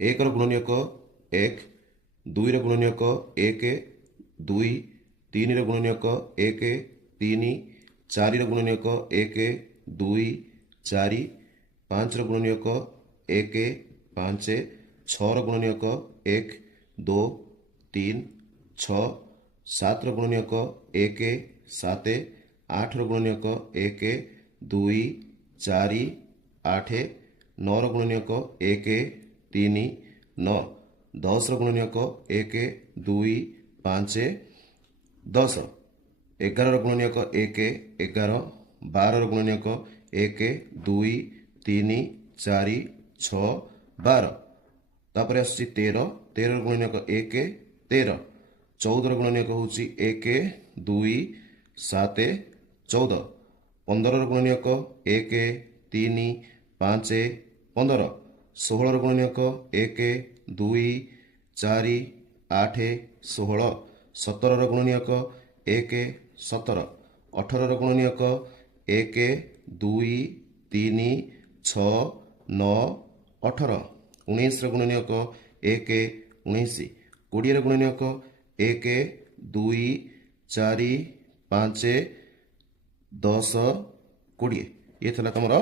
Acre ଗୁଣନୀୟକ 1, 2ର ଗୁଣନୀୟକ 1, 2, 3ର ଗୁଣନୀୟକ 1, 3, 4ର ଗୁଣନୀୟକ 1, 2, 4, 5ର ଗୁଣନୀୟକ 1, 5, 6ର ଗୁଣନୀୟକ 1, 2, 3, 6, 7ର ଗୁଣନୀୟକ 1, 7, 8ର ଗୁଣନୀୟକ 1, 2, 4, 8, 9ର ଗୁଣନୀୟକ 1, 3, 9, 10ର ଗୁଣନୀୟକ 1, 2, 5, 10, 11ର ଗୁଣନୀୟକ 1, 11, 12ର ଗୁଣନୀୟକ 1, 2, 3, 4, 6, 12, ତାପରେ ଆସୁଛି 13, 13ର ଗୁଣନୀୟକ 1, 13, 14ର ଗୁଣନୀୟକ ହେଉଛି 1, 2, 7, 14, 15ର ଗୁଣନୀୟକ 1, 3, 5, 15, 16ର ଗୁଣନୀୟକ 1, 2, 4, 8, 16, 17ର ଗୁଣନୀୟକ 1, 17, 18ର ଗୁଣନୀୟକ 1, 2, 3, 6, 9, 18, 19ର ଗୁଣନୀୟକ 1, 19, 20ର ଗୁଣନୀୟକ 1, 2, 4, 5, 10, 20। ଇଏ ଥିଲା ତୁମର